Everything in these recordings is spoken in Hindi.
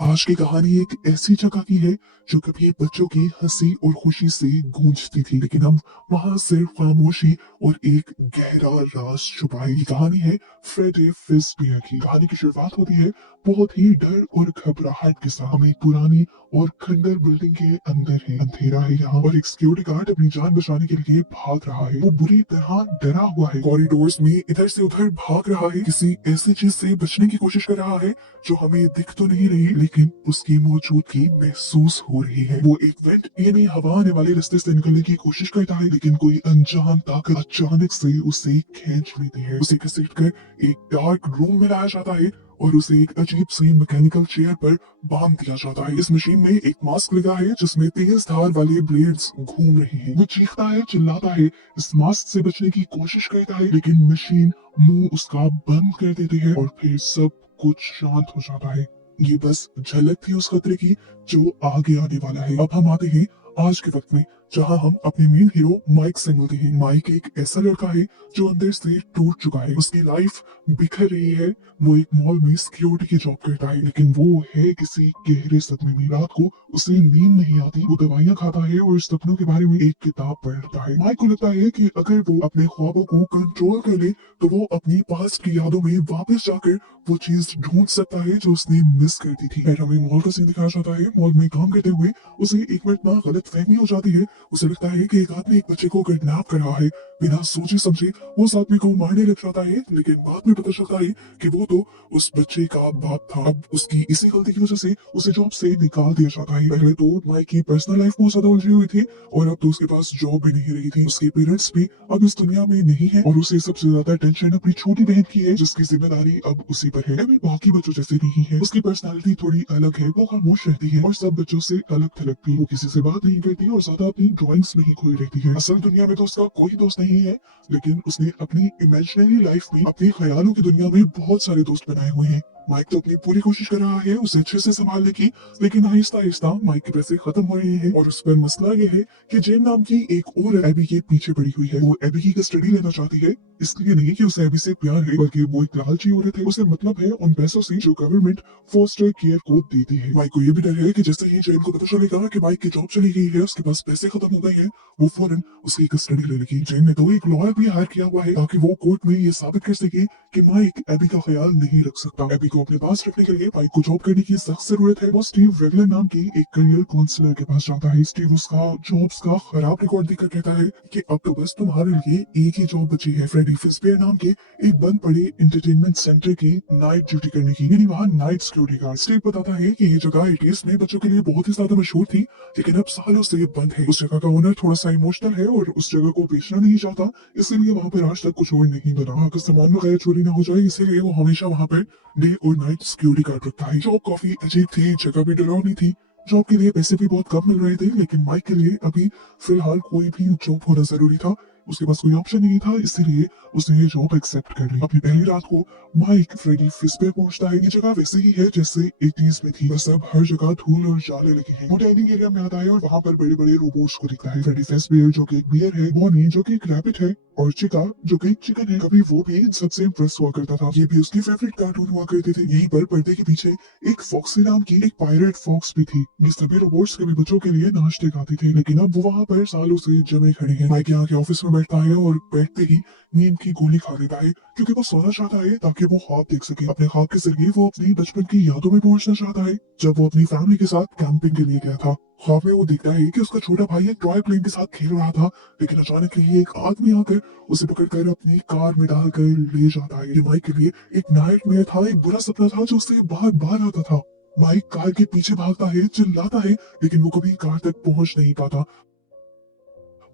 आज की कहानी एक ऐसी जगह की है जो कभी बच्चों की हंसी और खुशी से गूंजती थी, लेकिन अब वहां सिर्फ खामोशी और एक गहरा राज छुपा है। ये कहानी है फ्रेडे फिज़बियर की। कहानी की शुरुआत होती है बहुत ही डर और घबराहट के साथ। हम एक पुरानी और खंडर बिल्डिंग के अंदर है। अंधेरा है यहाँ और एक सिक्योरिटी गार्ड अपनी जान बचाने के लिए भाग रहा है। वो बुरी तरह डरा हुआ है, कॉरिडोर्स में इधर से उधर भाग रहा है, किसी ऐसी चीज से बचने की कोशिश कर रहा है जो हमें दिख तो नहीं रही, लेकिन उसकी मौजूदगी महसूस हो रही है। वो एक वेंट यानी हवा आने वाले रास्ते से निकलने की कोशिश करता है, लेकिन कोई अनजान ताकत अचानक से उसे खींच लेती है। उसे घसीट कर एक डार्क रूम में लाया जाता है और उसे एक अजीब सी मैकेनिकल चेयर पर बांध दिया जाता है। इस मशीन में एक मास्क लगा है जिसमें तेज धार वाले ब्लेड्स घूम रहे हैं। वो चीखता है, चिल्लाता है, इस मास्क से बचने की कोशिश करता है, लेकिन मशीन मुंह उसका बंद कर देती है और फिर सब कुछ शांत हो जाता है। ये बस झलक थी उस खतरे की जो आगे आने वाला है। अब हम आते हैं आज के वक्त में, जहां हम अपने मेन हीरो माइक से मिलते हैं। माइक एक ऐसा लड़का है जो अंदर से टूट चुका है। उसकी लाइफ बिखर रही है। वो एक मॉल में सिक्योरिटी की जॉब करता है, लेकिन वो है किसी गहरे सदमे में। रात को उसे नींद नहीं आती। वो दवाइयां खाता है और सपनों के बारे में एक किताब पढ़ता है। माइक को लगता है कि अगर वो अपने ख्वाबों को कंट्रोल कर ले तो वो अपनी पास्ट की यादों में वापस जाकर वो चीज ढूंढ सकता है जो उसने मिस कर दी थी। फिर हमें मॉल का सीन दिखाया जाता है। मॉल में काम करते हुए उसे एक मिनट में गलत फहमी हो जाती है। उसे लगता है कि एक आदमी एक बच्चे को किडनैप कर रहा है। बिना सोचे समझे वो उस आदमी को मारने लग जाता है, लेकिन बाद में पता चलता है कि वो तो उस बच्चे का बाप था। अब उसकी इसी गलती की वजह से उसे जॉब से निकाल दिया जाता है। पहले तो माइक की पर्सनल लाइफ बहुत ज्यादा उलझी हुई थी और अब तो उसके पास जॉब भी नहीं रही थी। उसके पेरेंट्स भी अब इस दुनिया में नहीं है और उसे सबसे ज्यादा टेंशन अपनी छोटी बहन की है, जिसकी जिम्मेदारी अब उसी पर है। अभी बाकी बच्चों जैसे नहीं है। उसकी पर्सनालिटी थोड़ी अलग है। वो खामोश रहती है और सब बच्चों से अलग थलग भी। वो किसी से बात नहीं करती और ज्यादा अपनी ड्राइंग्स में ही खोई रहती है। असल दुनिया में तो उसका कोई दोस्त नहीं है, लेकिन उसने अपनी इमेजिनरी लाइफ में अपने ख्यालों की दुनिया में बहुत सारे दोस्त बनाए हुए हैं। माइक तो अपनी पूरी कोशिश कर रहा है उसे अच्छे से संभालने की, लेकिन आहिस्ता आहिस्ता माइक के पैसे खत्म हो रहे हैं और उस पर मसला ये है कि जेन नाम की एक और एबी के पीछे पड़ी हुई है। वो एबी की कस्टडी लेना चाहती है, इसलिए नहीं कि उसे एबी से प्यार है, बल्कि वो एक लालची औरत है। उसे मतलब है उन पैसों से जो गवर्नमेंट फोस्टर केयर को देती है। माइक को ये भी डर है कि जैसे ही जेन को पता चलेगा कि माइक की जॉब चली गई है, उसके पास पैसे खत्म हो गए हैं, वो फौरन उसकी कस्टडी ले लेगी। जेन ने तो एक लॉयर भी हायर किया हुआ है ताकि वो कोर्ट में ये साबित कर सके कि माइक एबी का ख्याल नहीं रख सकता। एबी को अपने पास रखने के लिए माइक को जॉब करने की सख्त जरूरत है। वो स्टीव रेगलर नाम की एक करियर काउंसलर के पास जाता है। स्टीव उसका जॉब्स का खराब रिकॉर्ड देखकर कहता है कि अब तो बस तुम्हारे लिए एक ही जॉब बची है, फ्रेडी फिज़बियर नाम के एक बंद पड़े एंटरटेनमेंट सेंटर की नाइट ड्यूटी करने की, यानी वहाँ नाइट सिक्योरिटी गार्ड। स्टीव बताता है कि ये जगह 80s में बच्चों के लिए बहुत ही ज्यादा मशहूर थी, लेकिन अब सालों से ये बंद है। उस जगह का ओनर थोड़ा सा इमोशनल है और उस जगह को बेचना नहीं चाहता, इसीलिए वहाँ पर आज तक कुछ और नहीं बना। वहाँ का सामान वगैरह चोरी ना हो जाए, इसीलिए वो हमेशा वहाँ पर डे और नाइट सिक्योरिटी गार्ड रखता है। जॉब काफी अजीब थी, जगह भी डरावनी थी, जॉब के लिए पैसे भी बहुत कम मिल रहे थे, लेकिन माइक के लिए अभी फिलहाल कोई भी जॉब होना जरूरी था। उसके पास कोई ऑप्शन नहीं था, इसीलिए उसने ये जॉब एक्सेप्ट कर ली। अपनी पहली रात को माइक फ्रेडी फिज़बियर पहुंचता है। ये जगह वैसे ही है जैसे 80s में थी, बस अब हर जगह धूल और जाले लगे हैं। वो डाइनिंग एरिया में आता है और वहाँ पर बड़े बड़े रोबोट्स को दिखता है। फ्रेडी फिज़बियर जो कि एक बियर है, बॉनी जो कि एक रैबिट है और चिका जो कि एक चिकन है। कभी वो भी इन सबसे इम्प्रेस हुआ करता था। ये भी उसकी फेवरेट कार्टून हुआ करते थे। यहीं पर पर्दे के पीछे एक फॉक्सी नाम की एक पायरेट फॉक्स भी थी। ये सभी रोबोट्स कभी बच्चों के लिए नाश्ते खाते थे, लेकिन अब वो वहाँ पर सालों से जमे खड़े हैं। माइक यहाँ के ऑफिस में बैठता है और बैठते ही नींद की गोली खा लेता है, क्योंकि वो सोना चाहता है ताकि वो ख्वाब देख सके। अपने ख्वाब के जरिए वो अपनी बचपन की यादों में पहुंचना चाहता है, जब वो अपनी फैमिली के साथ कैंपिंग के लिए गया था। ख्वाब में वो देखता है कि उसका छोटा भाई एक टॉय प्लेन के साथ खेल रहा था, लेकिन अचानक ही एक आदमी आकर उसे पकड़कर अपनी कार में डालकर ले जाता है। ये माइक के लिए एक नाइटमेयर था, एक बुरा सपना था जो उससे बार बार आता था। माइक कार के पीछे भागता है, चिल्लाता है, लेकिन वो कभी कार तक पहुंच नहीं पाता।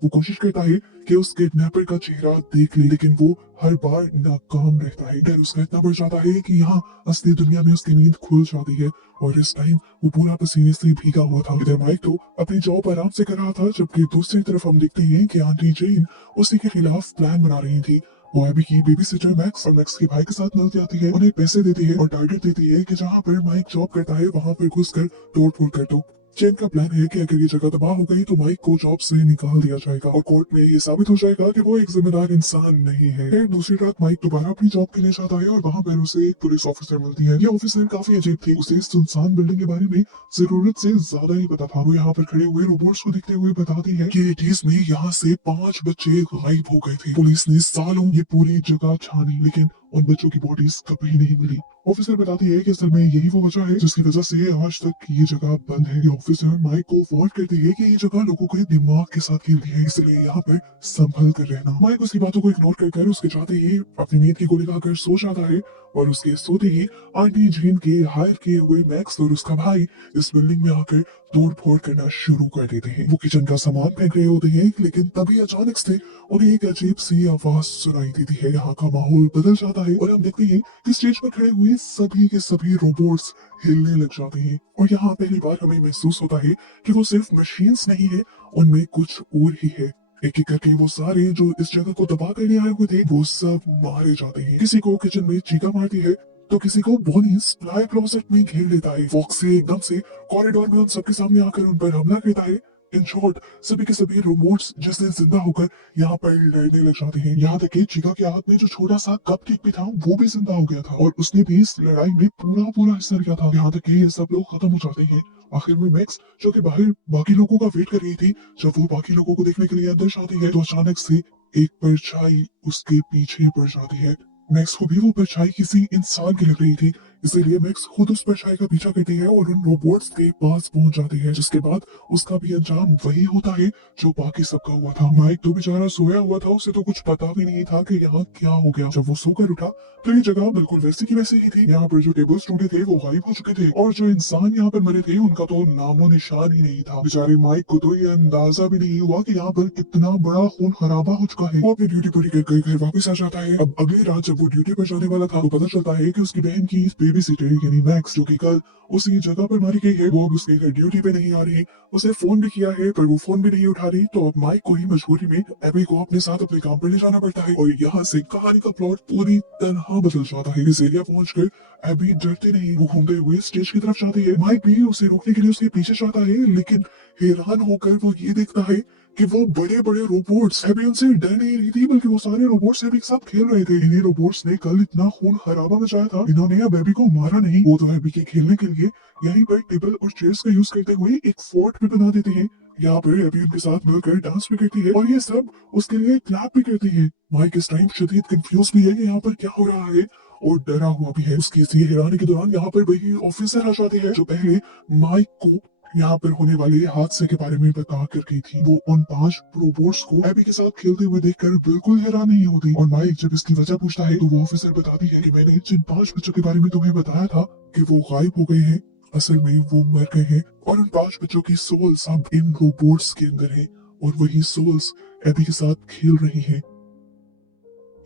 वो कोशिश करता है कि उस किडनैपर का चेहरा देख ले, लेकिन वो हर बार नाकाम रहता है। डर उसका इतना बढ़ जाता है कि यहाँ असली दुनिया में उसकी नींद खुल जाती है और इस टाइम वो पूरा पसीने से भीगा हुआ था। इधर माइक तो अपनी जॉब आराम से कर रहा था, जबकि दूसरी तरफ हम देखते हैं कि आंटी जेन उसी के खिलाफ प्लान बना रही थी। वो अभी की बेबी सिटर मैक्स और मैक्स के भाई के साथ मिल जाती है, उन्हें पैसे देती है और टारगेट देती है कि जहाँ पर माइक जॉब करता है वहां पर घुसकर तोड़ फोड़ कर दो। चेन का प्लान है कि अगर ये जगह तबाह हो गई तो माइक को जॉब से निकाल दिया जाएगा और कोर्ट में ये साबित हो जाएगा कि वो एक जिम्मेदार इंसान नहीं है। फिर दूसरी रात माइक दोबारा अपनी जॉब के लिए जाता है और वहाँ पर उसे एक पुलिस ऑफिसर मिलती है। ये ऑफिसर काफी अजीब थी, उसे इस सुनसान बिल्डिंग के बारे में जरूरत से ज्यादा ही पता था। वो यहाँ पर खड़े हुए रोबोट्स को देखते हुए बताती है कि 80s में यहाँ से 5 बच्चे गायब हो गए थे। पुलिस ने सालों ये पूरी जगह छानी लेकिन उन बच्चों की बॉडीज कभी नहीं मिली। ऑफिसर बताती है कि असल में यही वो वजह है जिसकी वजह से आज तक ये जगह बंद है। ये ऑफिसर माइक को वार्न करती है कि ये जगह लोगों के दिमाग के साथ खेलती है, इसलिए यहाँ पर संभल कर रहना। माइक उसकी बातों को इग्नोर कर उसके जाते ही अपनी नींद की गोली खाकर सो जाता है और उसके सोते ही आंटी जीन के हायर किए हुए मैक्स और उसका भाई इस बिल्डिंग में आकर तोड़ फोड़ करना शुरू कर देते हैं। वो किचन का सामान फेंक रहे होते हैं लेकिन तभी अचानक से उन्हें एक अजीब सी आवाज सुनाई देती है। यहाँ का माहौल बदल जाता है और हम देखते हैं कि स्टेज पर खड़े हुए सभी के सभी रोबोट्स हिलने लग जाते हैं और यहाँ पहली बार हमें महसूस होता है कि वो सिर्फ मशीन्स नहीं है, उनमें कुछ और ही है। एक एक करके वो सारे जो इस जगह को तबाह करने आए हुए थे वो सब मारे जाते हैं। किसी को किचन में चीका मारती है तो किसी को बोनी सप्लाई क्लोजेट में घेर लेता है। फॉक्स से एकदम से कॉरिडोर में उन सबके सामने आकर उन पर हमला करता है। इन शॉर्ट सभी के सभी रोबोट्स जिससे जिंदा होकर यहाँ पर लड़ने लग जाते हैं। यहाँ तक कि चिका के हाथ में जो छोटा सा कप केक भी था वो भी जिंदा हो गया था और उसने भी इस लड़ाई में पूरा पूरा हिस्सा लिया था। यहाँ तक कि ये सब लोग खत्म हो जाते हैं। आखिर में मैक्स जो कि बाहर बाकी लोगों का वेट कर रही थी, जब वो बाकी लोगों को देखने के लिए अंदर जाती है तो अचानक से एक परछाई उसके पीछे पड़ जाती है। मैक्स को भी वो परछाई किसी इंसान की लग रही थी, इसीलिए मैक्स खुद उस परछाई का पीछा करती है और उन रोबोट्स के पास पहुंच जाती है, जिसके बाद उसका भी अंजाम वही होता है जो बाकी सबका हुआ था। माइक तो बेचारा सोया हुआ था, उसे तो कुछ पता भी नहीं था कि यहाँ क्या हो गया। जब वो सोकर उठा तो ये जगह बिल्कुल वैसी की वैसी ही थी। यहाँ पर जो टेबल्स टूटे थे वो गायब हो चुके थे और जो इंसान यहाँ पर मरे थे उनका तो नामो निशान ही नहीं था। बेचारे माइक को तो ये अंदाजा भी नहीं हुआ कि यहाँ पर कितना बड़ा खून खराबा हो चुका है। वो अपनी ड्यूटी पूरी कर घर वापस आ जाता है। अब अगली रात जब वो ड्यूटी पर जाने वाला था तो पता चलता है कि उसकी बहन की बेबी सिटर यानी मैक्स जो कि कल उसी जगह पर मारी गई है, वो अब उसके घर ड्यूटी पे नहीं आ रही। उसे फोन भी किया है पर वो फोन भी नहीं उठा रही, तो अब माइक को ही मजबूरी में एबी को अपने साथ अपने काम पर ले जाना पड़ता है और यहाँ से कहानी का प्लॉट पूरी तरह बदल जाता है। इस एरिया पहुंचकर एबी डरते नहीं वो घूमते हुए स्टेज की तरफ जाती है। माइक भी उसे रोकने के लिए उसके पीछे जाता है लेकिन हैरान होकर वो ये देखता है कि वो बड़े बड़े रोबोट्स एबी उनसे डर नहीं रही थी, बल्कि वो सारे रोबोट्स एबी के साथ खेल रहे थे। इन्हीं रोबोट्स ने कल इतना खून खराबा मचाया था, इन्होंने अब एबी को मारा नहीं। वो तो एबी के खेलने के लिए यहीं पर टेबल और चेयर्स का यूज करते हुए एक फोर्ट भी बना देते हैं। यहाँ पर एबी उनके साथ मिलकर डांस भी करती है और ये सब उसके लिए क्लैप भी करती है। माइक इस टाइम शदीद कंफ्यूज भी है कि यहाँ पर क्या हो रहा है और डरा हुआ भी है। उसकी इसी हैरानी के दौरान यहाँ पर वही ऑफिसर आ जाती है जो पहले माइक को यहाँ पर होने वाले हादसे के बारे में बता कर गई थी। वो उन 5 रोबोट्स को एबी के साथ खेलते हुए देखकर बिल्कुल हैरान नहीं होती और माइक जब इसकी वजह पूछता है तो वो ऑफिसर बताती है कि मैंने जिन 5 बच्चों के बारे में तुम्हें बताया था कि वो गायब हो गए हैं, असल में वो मर गए हैं और उन 5 बच्चों की सोल्स अब इन रोबोट्स के अंदर है और वही सोल्स एबी के साथ खेल रही है।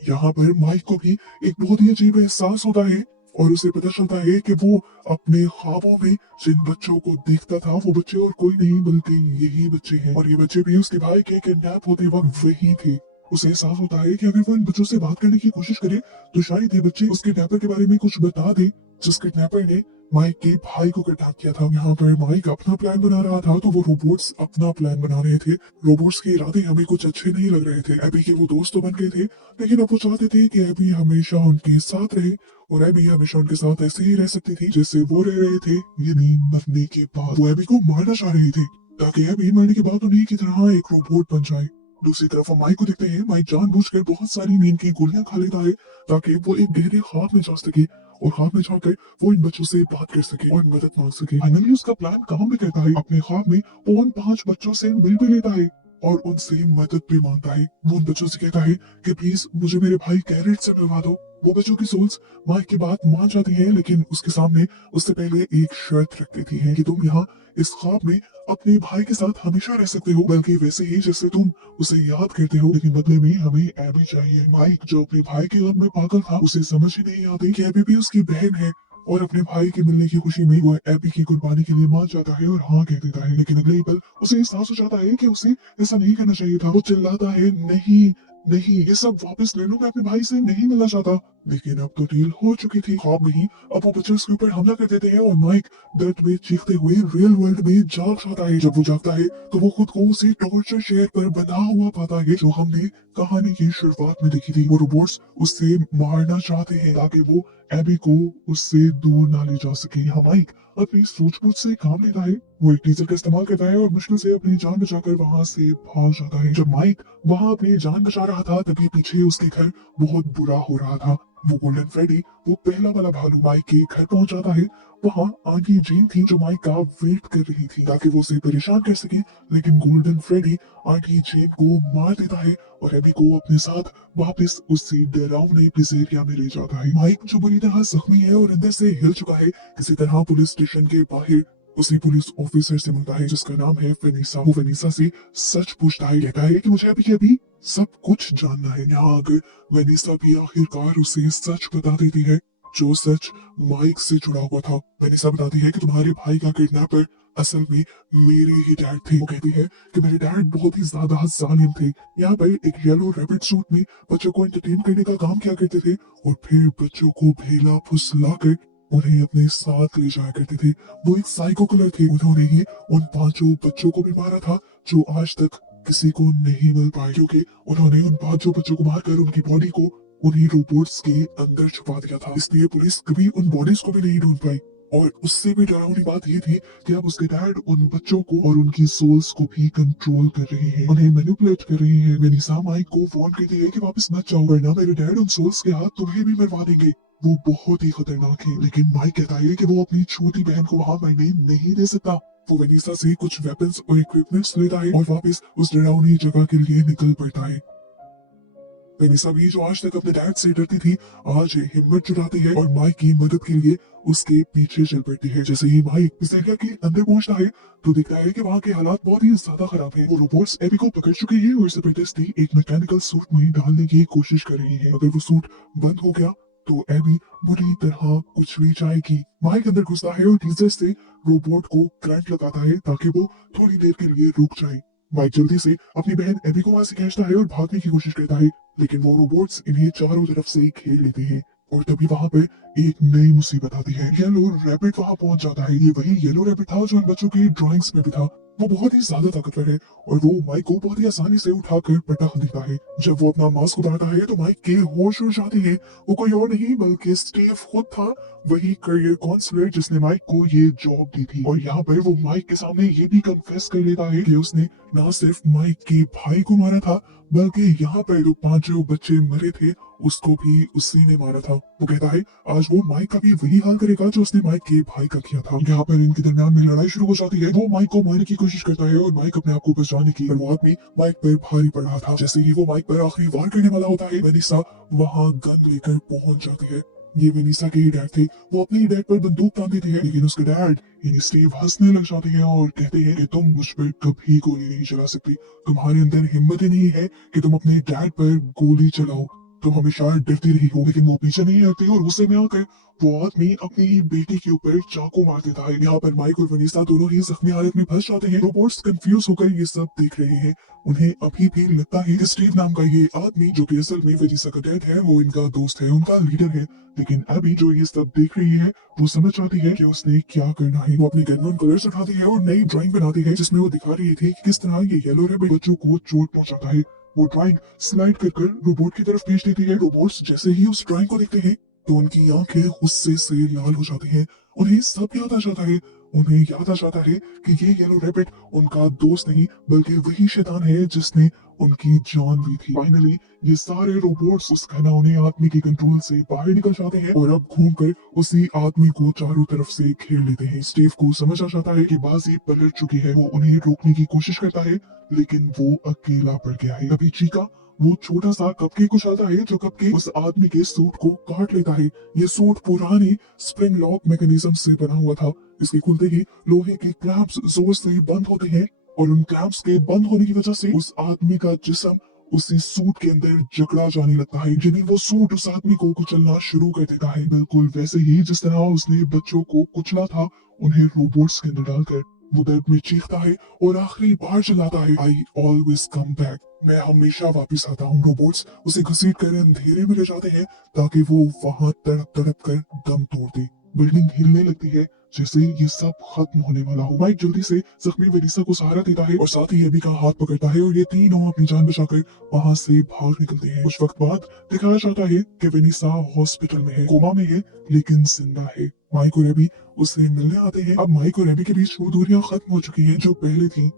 यहाँ पर माइक को भी एक बहुत ही अजीब एहसास होता है और उसे पता चलता है कि वो अपने ख्वाबों में जिन बच्चों को देखता था वो बच्चे और कोई नहीं बल्कि यही बच्चे हैं और ये बच्चे भी उसके भाई के किडनैप होते वक्त वही थे। उसे एहसास होता है कि अगर वो इन बच्चों से बात करने की कोशिश करे तो शायद ये बच्चे उस किडनैपर के बारे में कुछ बता दे जिस किडनैपर ने माइक के भाई को किडनैप किया था। यहाँ पर माइक अपना प्लान बना रहा था तो वो रोबोट्स अपना प्लान बना रहे थे। रोबोट्स के इरादे हमें कुछ अच्छे नहीं लग रहे थे। एबी के वो दोस्त तो बन गए थे लेकिन अब वो चाहते थे कि एबी हमेशा उनके साथ रहे और एबी हमेशा उनके साथ ऐसे ही रह सकती थी जैसे वो रह रहे थे, यानी मरने के बाद। वो एबी को मारना चाह रही थी ताकि एबी मरने के बाद उन्हीं की तरह एक रोबोट बन जाए। दूसरी तरफ हम माइक को देखते हैं। माइक जानबूझकर बहुत सारी नींद की गोलियां खा लेता है ताकि वो एक गहरे ख्वाब में जा सके और ख्वाब में जाकर वो इन बच्चों से बात कर सके और मदद मांग सके। फाइनली उसका प्लान काम भी करता है। अपने ख्वाब में वो उन 5 बच्चों से मिल भी लेता है और उनसे मदद भी मांगता है। वो उन बच्चों से कहता है कि प्लीज मुझे मेरे भाई कैरेट से मिलवा दो। वो बच्चों की सोल्स माइक की बात मान जाती हैं लेकिन उसके सामने उससे पहले एक शर्त रख देती हैं कि तुम यहाँ इस ख्वाब में अपने भाई के साथ हमेशा रह सकते हो, बल्कि वैसे ही जैसे तुम उसे याद करते हो, लेकिन बदले में हमें एबी चाहिए। माइक जो अपने भाई के गम में पागल था उसे समझ ही नहीं आती कि एबी भी उसकी बहन है और अपने भाई के मिलने की खुशी में वो एबी की कुर्बानी के लिए मान जाता है और हाँ कह देता है। लेकिन अगले ही पल उसे एहसास हो जाता है कि उसे ऐसा नहीं करना चाहिए था। वो चिल्लाता है नहीं नहीं, ये सब वापस ले लो, मैं अपने भाई से नहीं मिलना चाहता। लेकिन अब तो डील हो चुकी थी। ख्वाब में ही अब वो बच्चे उसके ऊपर हमला कर देते हैं और माइक दर्द में चीखते हुए रियल वर्ल्ड में जाग जाता है। जब वो जागता है तो वो खुद को उसी टॉर्चर चेयर पर बंधा हुआ पाता है जो हमने कहानी की शुरुआत में देखी थी। वो रोबोट्स उससे मारना चाहते हैं ताकि वो एबी को उससे दूर ना ले जा सके। यहाँ माइक अपनी सूझबूझ से काम लेता है। वो एक टीजर का इस्तेमाल करता है और मुश्किल से अपनी जान बचाकर वहां से भाग जाता है। जब माइक वहां अपनी जान बचा रहा था तभी पीछे उसके घर बहुत बुरा हो रहा था। वो गोल्डन फ्रेडी, वो पहला वाला भालू, माइक के घर पहुंच जाता है। वहां आंटी जेन थी जो माइक का वेट कर रही थी ताकि वो उसे परेशान कर सके, लेकिन गोल्डन फ्रेडी आंटी जेन को मार देता है और एबी को अपने साथ वापस उसी डरावने पिज़्ज़ेरिया में ले जाता है। माइक जो बुरी तरह जख्मी है और अंदर से हिल चुका है, किसी तरह पुलिस स्टेशन के बाहर उसी पुलिस ऑफिसर से मिलता है जिसका नाम है वेनिसा। वो वेनिसा से सच पूछता है, कहता है कि मुझे अभी के अभी सब कुछ जानना है। यहाँ आकर वेनिसा भी आखिरकार उसे सच बता देती है, जो सच माइक से जुड़ा हुआ था। वेनिसा बताती है कि तुम्हारे भाई का किडनैपर असल में मेरे ही डैड थे। वो कहती है कि मेरे डैड बहुत ही ज्यादा जालिम थे। यहाँ पर एक येलो रैबिट सूट में बच्चों को एंटरटेन करने का काम किया करते थे और फिर बच्चों को भेला फुसलाकर उन्हें अपने साथ ले जाया करते थे। वो एक साइको किलर थे। उन्होंने ही उन 5 बच्चों को भी मारा था जो आज तक किसी को नहीं मिल पाए, क्योंकि उन्होंने उन 5 बच्चों को मारकर उनकी बॉडी को उन्हीं रोबोट्स के अंदर छुपा दिया था। इसलिए पुलिस कभी उन बॉडीज को भी नहीं ढूंढ पाई। और उससे भी डरावनी बात ये थी कि अब उसके डैड उन बच्चों को और उनकी सोल्स को भी कंट्रोल कर रहे हैं, उन्हें मैनिपुलेट कर रहे हैं। वेनिसा माइक को वार्न करती है कि वापस मत जाओ वरना मेरे डैड उन सोल्स के हाथ तुम्हें भी मरवा देंगे। वो बहुत ही खतरनाक है, लेकिन माइक कहता है कि वो अपनी छोटी बहन को वहां मरने नहीं दे सकता। वो वेनिसा से कुछ वेपन्स और इक्विपमेंट्स लेता है और वापस उस डरावनी जगह के लिए निकल पड़ता है। वेनिसा भी जो आज तक अपने डैड से डरती थी, आज हिम्मत जुटाती है और माइक की मदद के लिए उसके पीछे चल पड़ती है। जैसे ही माइक पिज़्ज़ेरिया के अंदर पहुंचता है तो दिखता है कि वहाँ के हालात बहुत ही ज्यादा खराब हैं। वो रोबोट्स एबी को पकड़ चुके हैं और जबरदस्ती एक मैकेनिकल सूट में डालने की कोशिश कर रहे हैं। अगर वो सूट बंद हो गया तो एबी बुरी तरह कुचली जाएगी। माइक अंदर घुसता है और टीजर से रोबोट को करंट लगाता है ताकि वो थोड़ी देर के लिए रुक जाए। माइक जल्दी से अपनी बहन एबी को वहां से खींचता है और भागने की कोशिश करता है, लेकिन वो रोबोट्स इन्हें चारों तरफ से घेर लेते हैं। और तभी वहां पर एक नई मुसीबत आती है। येलो रैबिट वहां पहुंच जाता है। ये वही येलो रैबिट था जो इन बच्चों की ड्राइंग्स में भी था। वो बहुत ही ज्यादा ताकतवर है और वो माइक को बहुत ही आसानी से उठाकर पटक देता है। जब वो अपना मास्क उतारता है तो माइक के होश उड़ जाते हैं। वो कोई और नहीं बल्कि स्टीव खुद था, वही करियर काउंसलर जिसने माइक को ये जॉब दी थी। और यहाँ पर वो माइक के सामने ये भी कन्फेस कर लेता है कि उसने न सिर्फ माइक के भाई को मारा था बल्कि यहाँ पर जो 5 बच्चे मरे थे उसको भी उसी ने मारा था। वो कहता है आज वो माइक का भी वही हाल करेगा जो उसने माइक के भाई का किया था। यहाँ पर इनके दरमियान में लड़ाई शुरू हो जाती है। वो माइक को मारने की कोशिश करता है और माइक अपने आप को बचाने की, पर वो आदमी माइक पर भारी पड़ रहा था। जैसे ही वो माइक पर आखिरी वार करने वाला होता है वेनिसा वहाँ गन लेकर पहुंच जाती है। ये वेनिसा के ही डैड थे। वो अपने ही डैड पर बंदूक तान देती है, लेकिन उसके डैड यानी स्टीव हंसने लग जाते हैं और कहते हैं कि तुम मुझ पर कभी गोली नहीं चला सकती। तुम्हारे अंदर हिम्मत ही नहीं है कि तुम अपने डैड पर गोली चलाओ। तुम हमेशा डरती रही हो। लेकिन वो पीछे नहीं हटती और गुस्से में आकर वो आदमी अपनी ही बेटी के ऊपर चाकू मार देता है। यहाँ पर माइक और वेनिसा दोनों ही जख्मी हालत में फंस जाते हैं। रोबोट्स कंफ्यूज होकर ये सब देख रहे हैं। उन्हें अभी भी लगता है कि स्टीव नाम का ये आदमी जो कि असल में वेनिसा का डैड है वो इनका दोस्त है, उनका लीडर है। लेकिन अभी जो ये सब देख रही है वो समझ जाती है कि उसने क्या करना है। वो अपनी गन में कलर्स उठाती है और नई ड्राइंग बनाती है जिसमें वो दिखा रही थी कि किस तरह ये येलो रैबिट बच्चों को चोट पहुंचाता है। वो ड्राइंग स्लाइड कर कर रोबोट की तरफ भेज देती है। रोबोट्स जैसे ही उस ड्राइंग को देखते हैं तो उनकी आंखें गुस्से से लाल हो जाती हैं। उन्हें सब याद आ जाता है। उन्हें याद आ जाता है कि ये येलो रैबिट उनका दोस्त नहीं बल्कि वही शैतान है जिसने उनकी जान ली थी। फाइनली ये सारे रोबोट्स उस घिनौने आदमी के कंट्रोल से बाहर निकल जाते हैं और अब घूमकर उसी आदमी को चारों तरफ से घेर लेते हैं। स्टीव को समझ आ जाता है कि बाजी पलट चुकी है। वो उन्हें रोकने की कोशिश करता है लेकिन वो अकेला पड़ गया है। अभी चीका वो छोटा सा कपकेक उछालता है जो कपकेक उस आदमी के सूट को काट लेता है। ये सूट पुराने स्प्रिंग लॉक मैकेनिज्म से बना हुआ था। इसके खुलते ही लोहे के क्लैंप्स जोर से बंद होते हैं और उन क्लैंप्स के बंद होने की वजह से उस आदमी का जिस्म उसी सूट के अंदर जकड़ा जाने लगता है। यदि वो सूट उस आदमी को कुचलना शुरू कर देता है, बिल्कुल वैसे ही जिस तरह उसने बच्चों को कुचला था उन्हें रोबोट्स के अंदर डालकर। वो दर्द में चीखता है और आखिरी बार चिल्लाता है, आई ऑलवेज कम बैक, मैं हमेशा वापस आता हूँ। रोबोट्स उसे घसीट कर अंधेरे में ले जाते हैं ताकि वो वहां तड़प तड़प कर दम तोड़ दे। बिल्डिंग हिलने लगती है जैसे ये सब खत्म होने वाला हो। माइक जल्दी से जख्मी वेलिसा को सहारा देता है और साथ ही एबी का हाथ पकड़ता है और ये तीनों अपनी जान बचाकर वहां से भाग निकलते हैं। कुछ वक्त बाद दिखाया जाता है कि वेनिसा हॉस्पिटल में है, कोमा में है, लेकिन जिंदा है। माइक और एबी उसे मिलने आते हैं। अब माइक और एबी के बीच वो दूरियां खत्म हो चुकी हैं जो पहले थी।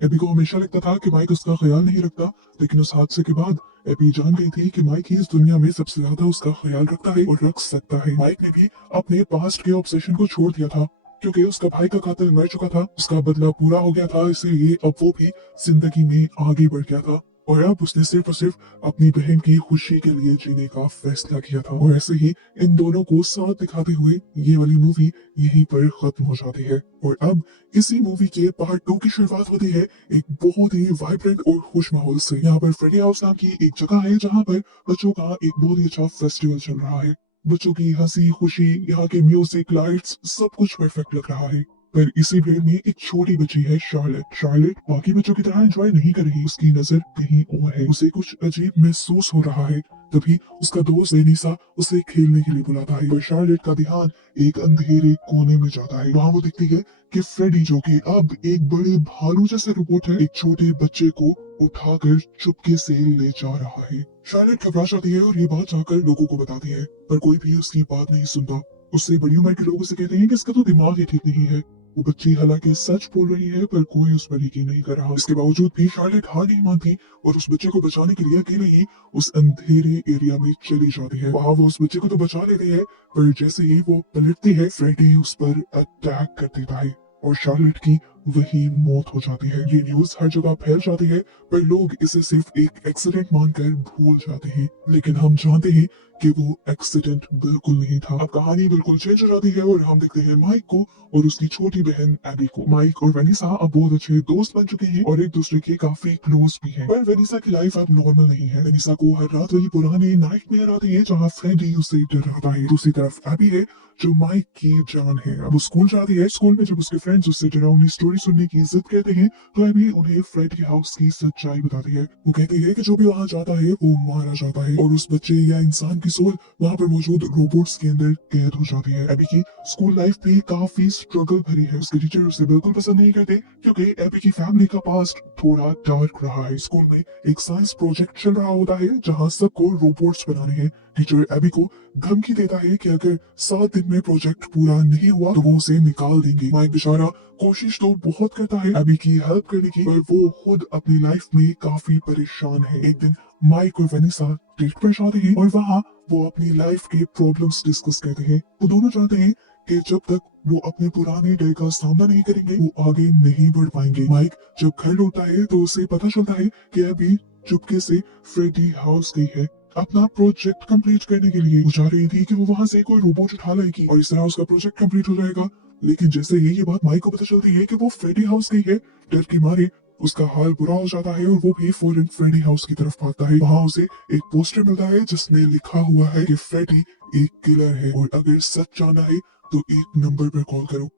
एबी को हमेशा लगता था कि माइक उसका ख्याल नहीं रखता, लेकिन उस हादसे के बाद एबी जान गई थी कि माइक ही इस दुनिया में सबसे ज्यादा उसका ख्याल रखता है और रख सकता है। माइक ने भी अपने पास्ट के ऑब्सेशन को छोड़ दिया था, क्योंकि उसका भाई का कातिल मर चुका था, उसका बदला पूरा हो गया था, इसलिए अब वो भी जिंदगी में आगे बढ़ गया था और अब उसने सिर्फ और सिर्फ अपनी बहन की खुशी के लिए जीने का फैसला किया था। और ऐसे ही इन दोनों को साथ दिखाते हुए ये वाली मूवी यहीं पर खत्म हो जाती है और अब इसी मूवी के पार्ट 2 की शुरुआत होती है एक बहुत ही वाइब्रेंट और खुश माहौल से। यहाँ पर फ्रेडी हाउस नाम की एक जगह है जहाँ पर बच्चों का एक बहुत ही अच्छा फेस्टिवल चल रहा है। बच्चों की हंसी खुशी, यहाँ के म्यूजिक, लाइट्स, सब कुछ परफेक्ट लग रहा है। पर इसी भीड़ में एक छोटी बच्ची है शार्लेट। शार्लेट बाकी बच्चों की तरह एंजॉय नहीं कर रही, उसकी नजर कहीं और है, उसे कुछ अजीब महसूस हो रहा है। तभी उसका दोस्त वेनिसा उसे खेलने के लिए बुलाता है, पर शार्लेट का ध्यान एक अंधेरे कोने में जाता है। वहाँ वो दिखती है कि फ्रेडी, जो कि अब एक बड़े भालू जैसे रोबोट है, एक छोटे बच्चे को उठाकर चुपके से ले जा रहा है। शार्लेट घबरा जाती है और ये बात जाकर लोगों को बताती है, पर कोई भी उसकी बात नहीं सुनता। उससे बड़ी उम्र के लोग उसे कहते हैं कि इसका तो दिमाग ही ठीक नहीं है। वो बच्ची हालांकि सच बोल रही है, पर कोई उस पर यकीन नहीं कर रहा। इसके बावजूद भी शार्लेट हार नहीं मानती और उस बच्चे को बचाने के लिए अकेले ही उस अंधेरे एरिया में चली जाती है। वहाँ वो उस बच्चे को तो बचा लेती है, पर जैसे ही वो पलटती है, फ्रेडी उस पर अटैक कर देता है और शार्लेट की वही मौत हो जाती है। ये न्यूज हर जगह फैल जाती है, पर लोग इसे सिर्फ एक एक्सीडेंट मानकर भूल जाते हैं, लेकिन हम जानते हैं कि वो एक्सीडेंट बिल्कुल नहीं था। अब कहानी बिल्कुल चेंज हो जाती है और हम देखते हैं माइक को और उसकी छोटी बहन एबी को। माइक और वेनिसा अब बहुत अच्छे दोस्त बन चुके हैं और एक दूसरे के काफी क्लोज भी हैं। पर वेनिसा की लाइफ अब नॉर्मल नहीं है। वेनिसा को हर रात वही पुराने नाइटमेयर आते हैं जहाँ फ्रेडी उसे डराता है। दूसरी तरफ एबी है जो माइक की जान है। अब वो स्कूल जाती है। स्कूल में जब उसके फ्रेंड्स उससे डरावनी स्टोरी सुनने की जिद कहते हैं, तो एबी उन्हें फ्रेडी हाउस की सच्चाई बताती है। वो कहती है कि जो भी वहाँ जाता है वो मारा जाता है और उस बच्चे या इंसान की सोल वहाँ पर मौजूद रोबोट्स के अंदर कैद हो जाती है। एबी की स्कूल लाइफ भी काफी स्ट्रगल भरी है। उसके टीचर उसे बिल्कुल पसंद नहीं करते, क्योंकि एबी की फैमिली का पास्ट थोड़ा डार्क रहा है। स्कूल में एक साइंस प्रोजेक्ट चल रहा होता है जहाँ सबको रोबोट्स बनाने हैं। टीचर एबी को धमकी देता है कि अगर 7 दिन में प्रोजेक्ट पूरा नहीं हुआ तो वो उसे निकाल देंगे। माइक बेचारा कोशिश तो बहुत करता है एबी की हेल्प करने की, पर वो खुद अपनी लाइफ में काफी परेशान है। एक दिन माइक और वेनिसा डेट पर जाते हैं और वहाँ वो अपनी लाइफ के प्रॉब्लम्स डिस्कस करते हैं। वो दोनों चाहते हैं कि जब तक वो अपने पुराने डर का सामना नहीं करेंगे, वो आगे नहीं बढ़ पाएंगे। माइक जब घर लौटता है तो उसे पता चलता है कि एबी चुपके से फ्रेडी हाउस गई है अपना प्रोजेक्ट कंप्लीट करने के लिए। वो चाह रही थी कि वो वहां से कोई रोबोट उठा लाएगी और इस तरह उसका प्रोजेक्ट कंप्लीट हो जाएगा, लेकिन जैसे ही ये बात माइक को पता चलती है कि वो फ्रेडी हाउस गई है, डर की मारे उसका हाल बुरा हो जाता है और वो भी फौरन फ्रेडी हाउस की तरफ भागता है। वहाँ उसे एक पोस्टर मिलता है जिसमें लिखा हुआ है कि फ्रेडी एक किलर है और अगर सच जानना है तो एक नंबर पर कॉल करो।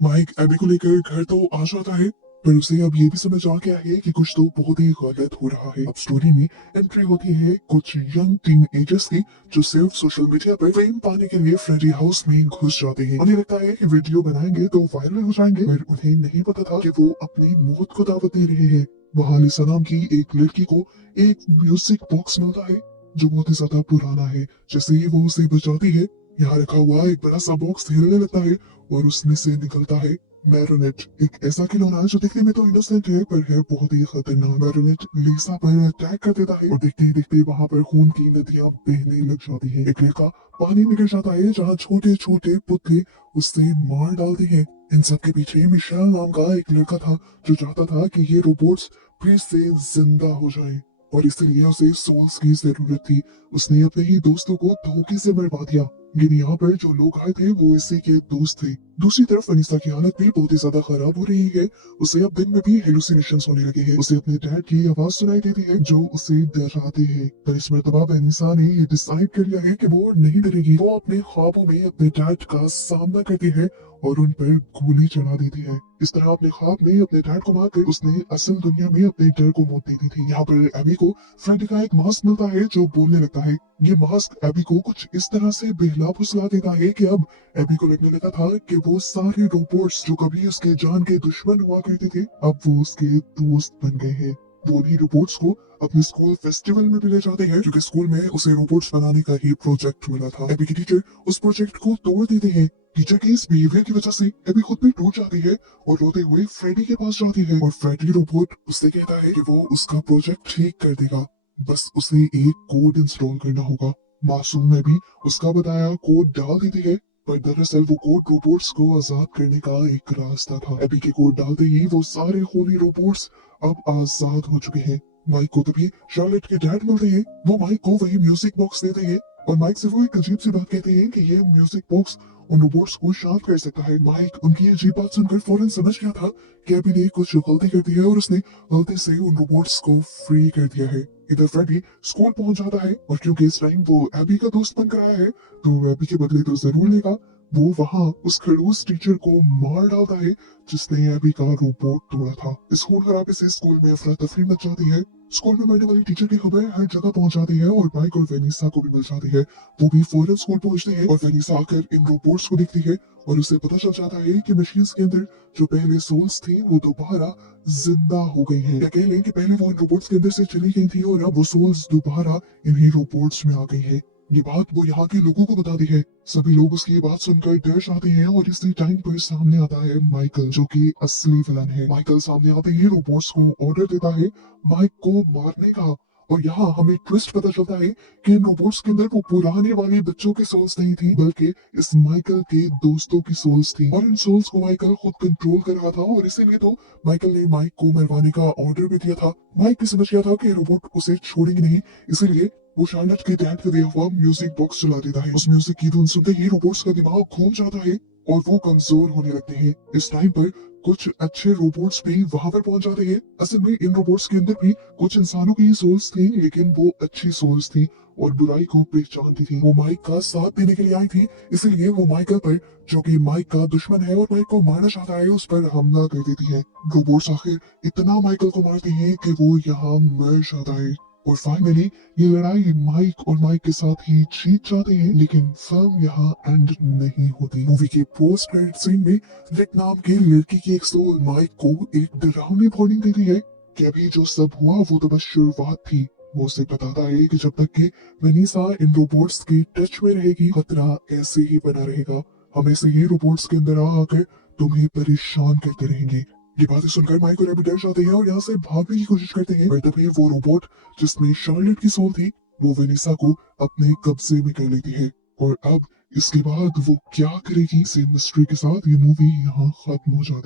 माइक एबी को लेकर घर तो आ जाता है, पर उसे अब ये भी समझ आ गया है कि कुछ तो बहुत ही गलत हो रहा है। अब स्टोरी में एंट्री होती है कुछ यंग टीनएजर्स की, जो सिर्फ सोशल मीडिया पर फेम पाने के लिए फ्रेडी हाउस में घुस जाते हैं। उन्हें लगता है कि वीडियो बनाएंगे तो वायरल हो जाएंगे, पर उन्हें नहीं पता था कि वो अपनी मौत को दावत दे रहे हैं। वहाँ लिसा नाम की एक लड़की को एक म्यूजिक बॉक्स मिलता है जो बहुत ही ज्यादा पुराना है। जैसे ही वो उसे बचाती है, यहाँ रखा हुआ एक बड़ा सा बॉक्स हिलने लगता है और उसमें से निकलता है मैरोनेट, एक ऐसा खिलौना जो दिखने में तो इनोसेंट है पर है बहुत ही खतरनाक। मैरोनेट लिसा पर अटैक कर देता है और देखते ही देखते वहाँ पर खून की नदियां बहने लग जाती हैं। एक लड़का पानी में गिर जाता है जहाँ छोटे छोटे पुतले उससे मार डालते हैं। इन सब के पीछे मिशेल नाम का एक लड़का था जो चाहता था कि ये रोबोट्स फिर से जिंदा हो जाएं और इसलिए उसे सोल्स की जरूरत थी। उसने अपने ही दोस्तों को धोखे से मरवा दिया, लेकिन यहाँ पर जो लोग आए थे वो इसी के दोस्त थे। दूसरी तरफ अनीसा की हालत भी बहुत ही ज्यादा खराब हो रही है। उसे अब दिन में भी हेलुसिनेशंस होने लगे हैं। उसे अपने डैड की आवाज सुनाई देती है जो उसे डराते हैं, पर इस मर्तबा अनीसा ने ये डिसाइड कर लिया है कि वो नहीं डरेगी। वो अपने ख्वाबों में अपने डैड का सामना करती है और उन पर गोली चला देती है। इस तरह अपने ख्वाब में अपने डैड को मारकर उसने असल दुनिया में अपने डर को मौत दे दी थी। यहाँ पर एबी को फ्रेडी का एक मास्क मिलता है जो बोलने लगता है। ये मास्क एबी को कुछ इस तरह से बहला फुसला देता है कि अब एबी को लगने लगा था कि वो सारे रोबोट्स जो कभी उसके जान के दुश्मन हुआ करते थे अब वो उसके दोस्त बन गए हैं। वो उन्हीं रोबोट्स को अपने स्कूल फेस्टिवल में भी ले जाते हैं क्योंकि स्कूल में उसे रोबोट्स बनाने का ही प्रोजेक्ट मिला था। एबी की टीचर उस प्रोजेक्ट को तोड़ देते हैं। टीचर के इस बिहेवियर की वजह से एबी खुद भी टूट जाती है और रोते हुए फ्रेडी के पास जाती है और फ्रेडी रोबोट उससे कहता है कि वो उसका प्रोजेक्ट ठीक कर देगा, बस उसे एक कोड इंस्टॉल करना होगा। मासूम में भी उसका बताया कोड डाल देती है पर दरअसल वो कोड रोबोट्स को आजाद करने का एक रास्ता था। एबी के कोड डालते ही वो सारे खूनी रोबोट्स अब आजाद हो चुके हैं। माइक को तभी शार्लेट के डैड मिलते हैं। वो माइक को वही म्यूजिक बॉक्स देते हैं और माइक से वो एक अजीब सी बात कहते हैं कि ये म्यूजिक बॉक्स उन रोबोट्स को शांत कर सकता है। माइक उनकी ये अजीब बात सुनकर फौरन समझ गया था कि एबी ने कुछ गलती कर दी है और उसने गलती से उन रोबोट्स को फ्री कर दिया है। इधर फ्रेडी स्कूल पहुंच जाता है और क्योंकि इस टाइम वो एबी का दोस्त बनकर आया है तो एबी के बदले तो जरूर लेगा। वो वहां उस खड़ूस टीचर को मार डालता है जिसने एबी का रोबोट तोड़ा था। इस खून खराबे से स्कूल में अफरा तफरी मच जाती है। स्कूल में मरने वाली टीचर की खबर हर जगह पहुंच जाती है और माइक और वेनिसा को भी मिल जाती है। वो भी फौरन स्कूल पहुंचते हैं और वेनिसा आकर इन रोबोट्स को देखती है और उसे पता चल जाता है कि मशीन्स के अंदर जो पहले सोल्स थी वो दोबारा जिंदा हो गई हैं। या कह लें कि पहले वो इन रोबोट्स के अंदर से चली गई थी और अब वो सोल्स दोबारा इन्हीं रोबोट्स में आ गई है। ये बात वो यहाँ के लोगों को बताती है। सभी लोग उसकी ये बात सुनकर डर जाते हैं और इसी टाइम पर सामने आता है माइकल जो कि असली विलन है। माइकल सामने आते ही रोबोट्स को ऑर्डर देता है माइक को मारने का और यहाँ हमें ट्विस्ट पता चलता है कि इन रोबोट्स के अंदर वो पुराने वाले बच्चों की सोल्स नहीं थी बल्कि इस माइकल के दोस्तों की सोल्स थी और इन सोल्स को माइकल खुद कंट्रोल कर रहा था और इसीलिए तो माइकल ने माइक को मरवाने का ऑर्डर भी दिया था। माइक भी समझ गया था कि रोबोट उसे छोड़ेंगे नहीं, इसीलिए वो शार्लेट के डैड का दिया हुआ म्यूजिक बॉक्स चला देता है। उस म्यूजिक की धुन सुनते ही रोबोट्स का दिमाग घूम जाता है और वो कमजोर होने लगते हैं। इस टाइम पर कुछ अच्छे रोबोट्स भी वहां पर पहुंच जाते हैं। असल में इन रोबोट्स के अंदर भी कुछ इंसानों की सोल्स थी लेकिन वो अच्छी सोल्स थी और बुराई को पहचानती थी। वो माइक का साथ देने के लिए आई थी, इसलिए वो माइकल पर जो कि माइक का दुश्मन है और माइक को मारना चाहता है उस पर हमला कर देती है। रोबोट्स आखिर इतना माइकल को मारते हैं कि वो यहाँ मर जाता है और फाइनली ये लड़ाई माइक और माइक के साथ ही जीत जाते हैं। लेकिन फिल्म यहाँ एंड नहीं होती। मूवी के पोस्ट क्रेडिट सीन में रिक नाम के लड़की की एक सोल माइक को एक डरावनी वार्निंग देती है कि अभी जो सब हुआ वो तो बस शुरुआत थी। वो उसे बताता है कि जब तक कि वेनिसा इन रोबोट्स के टच में रहेगी खतरा ऐसे ही बना रहेगा। हम ऐसे ही रोबोट्स के अंदर आकर तुम्हें परेशान करते रहेंगे। ये बातें सुनकर माइक और एबी डर जाते हैं और यहाँ से भागने की कोशिश करते हैं पर तभी वो रोबोट जिसमें शार्लेट की सोल थी वो वेनिसा को अपने कब्जे में कर लेती है। और अब इसके बाद वो क्या करेगी इसी मिस्ट्री के साथ ये मूवी यहाँ खत्म हो जाती है।